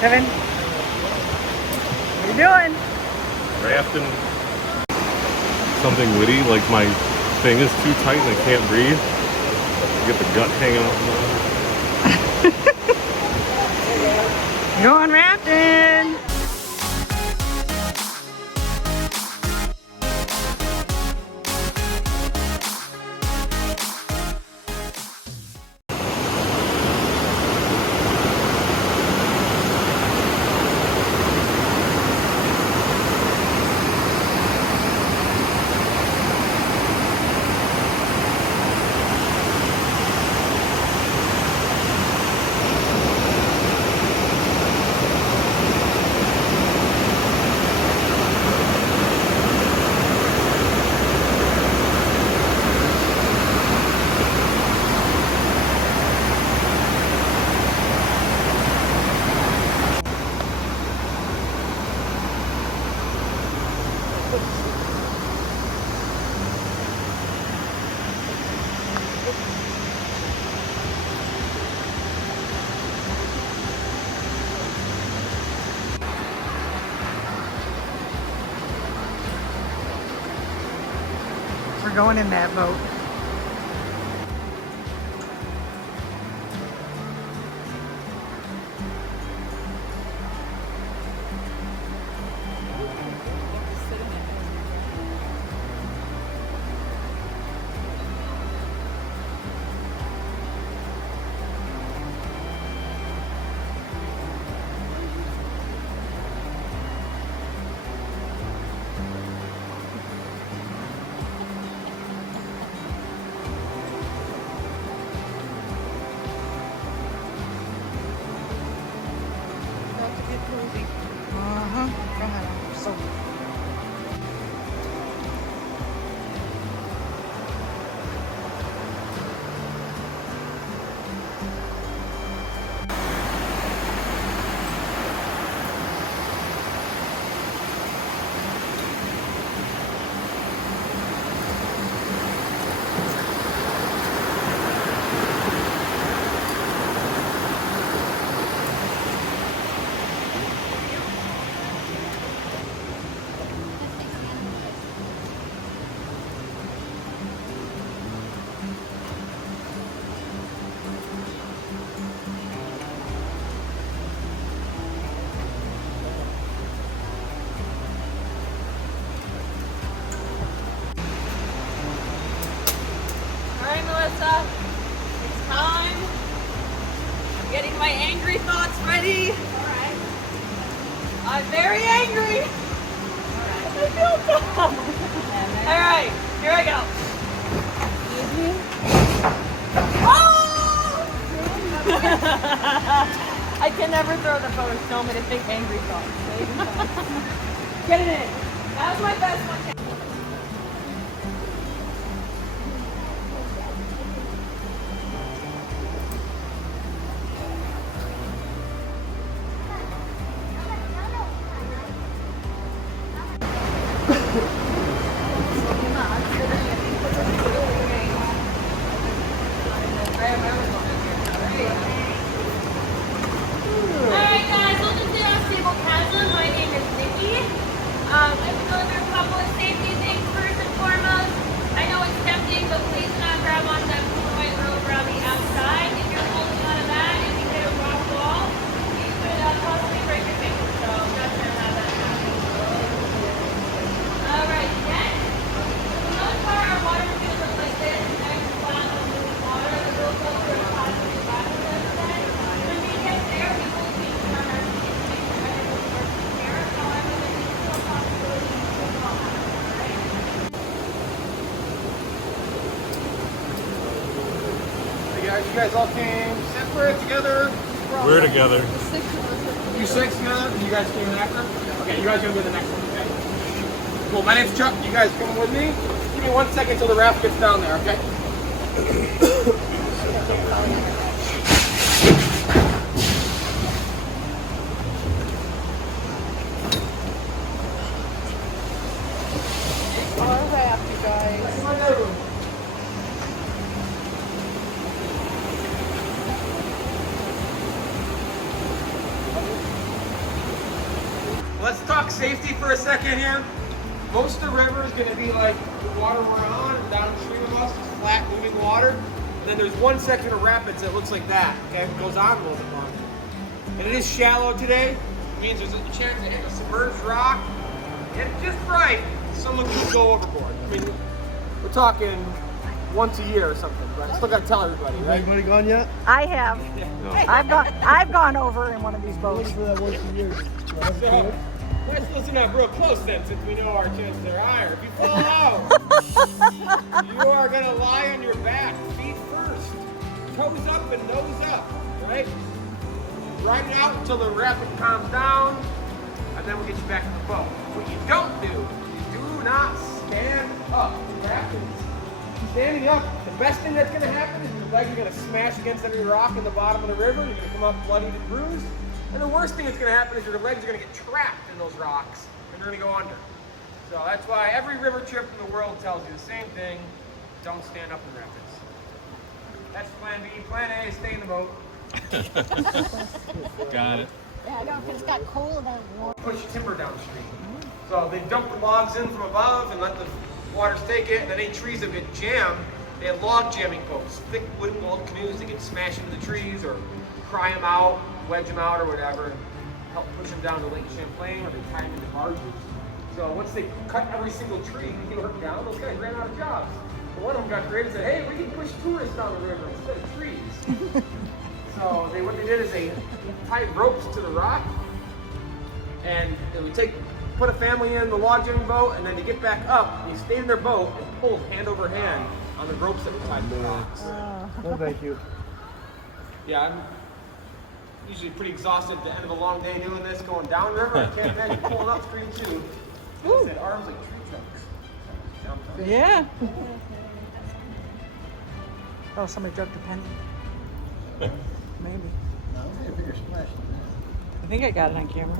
Kevin, what are you doing? Rafting. Something witty, like my thing is too tight and I can't breathe. I get the gut hanging out. Going rafting. We're going in that boat. It's time. I'm getting my angry thoughts ready. Alright. I'm very angry. Alright. I feel bad. Alright, here I go. Oh! I can never throw the photo film and think angry thoughts. Get it in. That was my best one. Alright guys, welcome to Ausable Chasm. My name is Nikki. I'm going to go through a couple of safety things first and foremost. I know it's tempting, but please do not grab on that blue white rope around the outside. If you're holding on to that and you hit a rock wall, you could possibly break your finger. So that's going to have that happen. Alright, next. For the most part, our water is going to look like this. Nice flat on the water. The little filter is positive to back of us. When we get there, we will be on our feet to make sure everything works here. However, there is still a possibility to fall out. Alright? Hey guys, you guys all came separate together? We're together. You six together? And you guys came in after? Okay, you guys are gonna go to the next one, okay? Cool, my name's Chuck. You guys coming with me? Give me 1 second till the raft gets down there, okay? Our raft, you guys. let's talk safety for a second here. Most of the river is going to be like the water we're on, downstream of us, it's flat moving water. And then there's one section of rapids that looks like that, okay? It goes on a little bit longer. And it is shallow today. It means there's a chance to hit a submerged rock. And just right, someone could go overboard. I mean, we're talking once a year or something, but I still got to tell everybody, right? Anybody gone yet? I have. No. I've gone over in one of these boats. For that once a year. So, let's listen up real close then, since we know our chances are higher. If you fall out, you are going to lie on your back, feet first, toes up and nose up, right? Ride it out until the rapid calms down, and then we'll get you back in the boat. What you don't do, you do not stand up. Rapids. Standing up, the best thing that's going to happen is your legs are going to smash against every rock in the bottom of the river. You're going to come up bloodied and bruised. And the worst thing that's going to happen is your legs are going to get trapped in those rocks, and they're going to go under. So that's why every river trip in the world tells you the same thing: don't stand up in rapids. That's plan B. Plan A is stay in the boat. Got it. Yeah, I know, 'cause it's got cold and warm. Push timber downstream. So they dump the logs in from above and let the waters take it, and then any trees that get jammed, they have log jamming boats, thick wooden-walled canoes that get smashed into the trees or pry them out, wedge them out or whatever, and help push them down to Lake Champlain, or they tie them into barges. So once they cut every single tree and get them down, those guys ran out of jobs. But one of them got creative and said, hey, we can push tourists down the river instead of trees. So what they did is they tied ropes to the rock, and it would put a family in the log jamming boat, and then to get back up, they stayed in their boat and pulled hand over hand on the ropes that were tied to the rocks. No, thank you. Yeah, I'm usually pretty exhausted at the end of a long day doing this, going downriver. I can't imagine pulling upstream too. I said arms like tree trunks. Yeah. Oh, somebody dropped a penny. Maybe. No, I made a bigger splash than that. I think I got it on camera.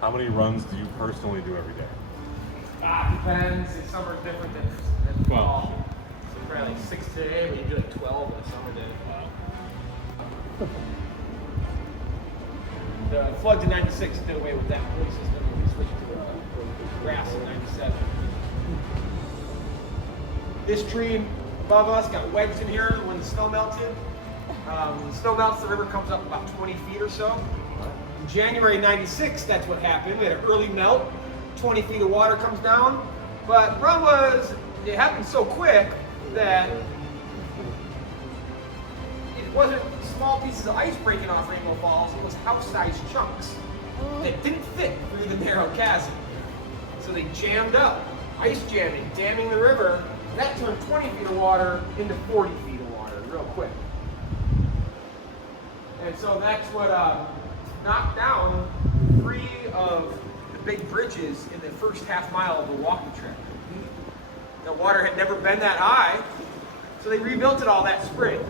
How many runs do you personally do every day? Depends. In summer is different than fall. So probably like 6 today, but you do like 12 on a summer day. The floods in '96 did away with that pulley system, and we switched to grass in '97. This tree above us got wedged in here when the snow melted. When the snow melts, the river comes up about 20 feet or so. In January '96, that's what happened. We had an early melt, 20 feet of water comes down. But the problem was, it happened so quick that it wasn't small pieces of ice breaking off Rainbow Falls, it was house-sized chunks that didn't fit through the narrow chasm. So they jammed up, ice jamming, damming the river. That turned 20 feet of water into 40 feet of water real quick. And so that's what knocked down 3 of the big bridges in the first half mile of the walking track. The water had never been that high, so they rebuilt it all that spring.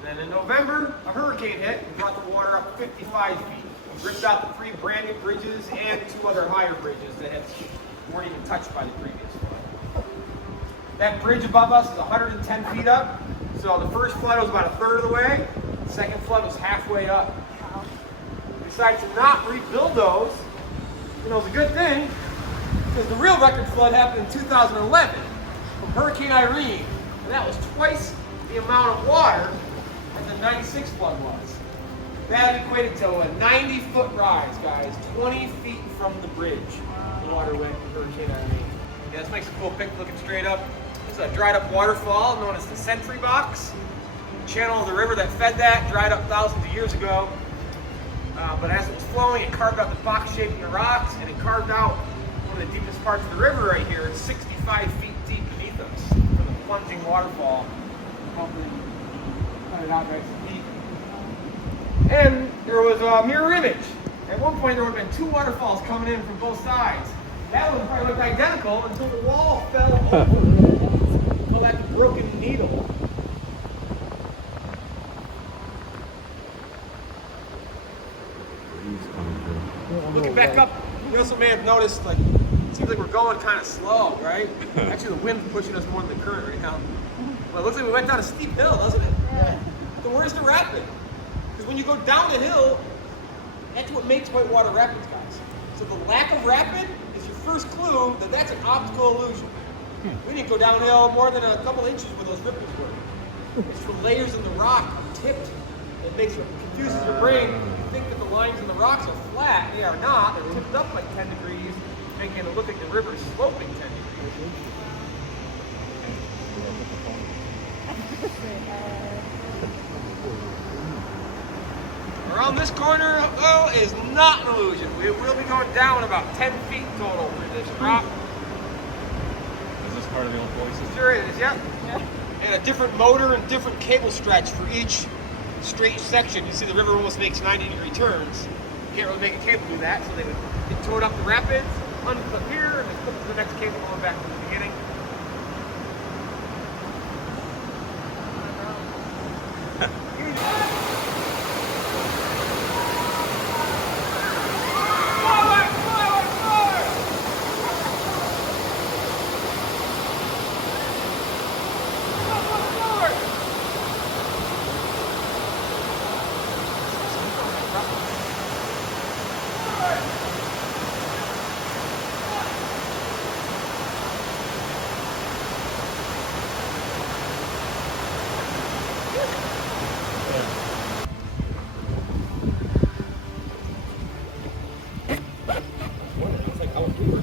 And then in November, a hurricane hit and brought the water up 55 feet. It ripped out the 3 brand new bridges and 2 other higher bridges that weren't even touched by the previous flood. That bridge above us is 110 feet up. So the first flood was about 1/3 of the way. The second flood was halfway up. We decided to not rebuild those. You know, it was a good thing, because the real record flood happened in 2011 from Hurricane Irene. And that was twice the amount of water as the '96 flood was. That equated to a 90-foot rise, guys, 20 feet from the bridge. The water went to Hurricane Irene. Yeah, this makes a cool pic looking straight up. This is a dried up waterfall known as the Sentry Box. The channel of the river that fed that dried up thousands of years ago. But as it was flowing, it carved out the box shape in the rocks, and it carved out one of the deepest parts of the river right here. It's 65 feet deep beneath us from the plunging waterfall. Probably cut it out nice and deep. And there was a mirror image. At one point, there would have been 2 waterfalls coming in from both sides. That would probably look identical until the wall fell over. Well, that's a broken needle. Looking back up, you also may have noticed, like, it's seems like we're going kind of slow, right? Actually, the wind's pushing us more than the current right now. Well, it looks like we went down a steep hill, doesn't it? Yeah. So where's the rapid? Because when you go down the hill, that's what makes whitewater rapids, guys. So the lack of rapid is your first clue that that's an optical illusion. We didn't go downhill more than a couple inches where those ripples were. It's the layers in the rock are tipped. It confuses your brain. You think that the lines in the rocks are flat. They are not. They're tipped up like 10 degrees, making it look like the river is sloping 10 degrees. Around this corner, though, is not an illusion. We will be going down about 10 feet total for this rock. Is this part of the old voices? Sure is, yeah. And a different motor and different cable stretch for each straight section. You see the river almost makes 90-degree turns. You can't really make a cable do that, so they would get towed up the rapids, unclip here, and then clip to the next cable going back to the beginning.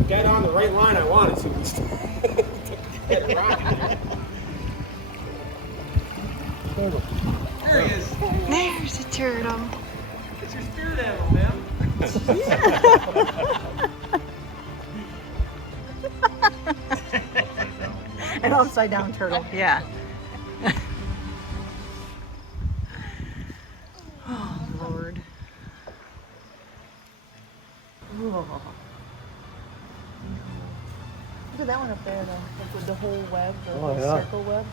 Dead on the right line I wanted to. There he is. There's a turtle. It's your spirit animal, man. An upside down turtle, yeah. Oh, Lord. Oh. Look at that one up there, though. With the whole web, the whole circle web.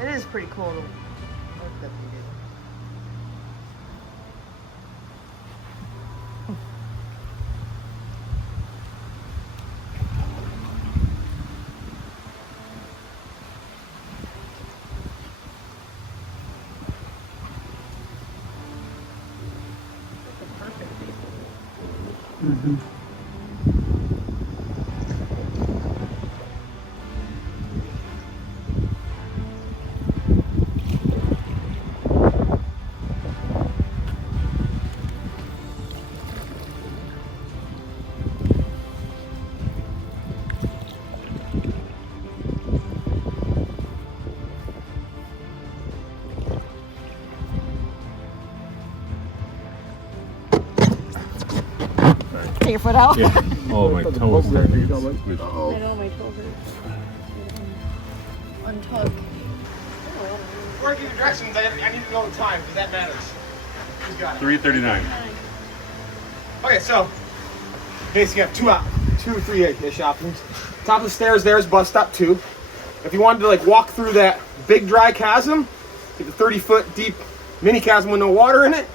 It is pretty cool to work that we did. Perfect. Mm-hmm. Take your foot out. Yeah. Oh, my toes hurt. I know my toe hurts. Untug. Before I give you directions, I need to know the time, because that matters. Who's got it? 3:39. Okay, so basically you have two 3-ish options. Top of the stairs there is bus stop 2. If you wanted to like walk through that big dry chasm, get the 30-foot deep mini chasm with no water in it,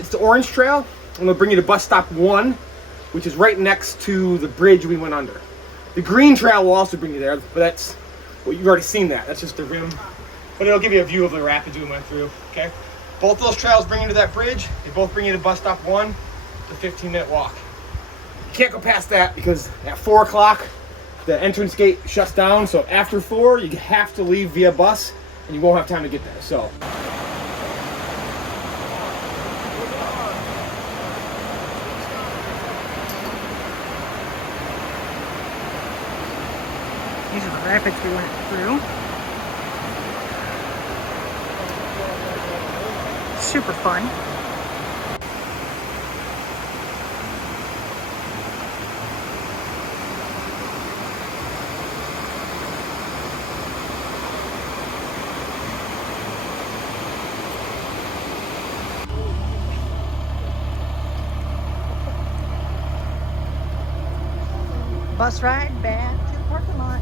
it's the orange trail. I'm going to bring you to bus stop 1, which is right next to the bridge we went under. The green trail will also bring you there, but that's, well, you've already seen that. That's just the rim. But it'll give you a view of the rapids we went through, okay? Both those trails bring you to that bridge. They both bring you to bus stop 1, the 15-minute walk. You can't go past that because at 4 o'clock, the entrance gate shuts down. So after 4, you have to leave via bus, and you won't have time to get there, so. These are the rapids we went through. Super fun. Bus ride back to the parking lot.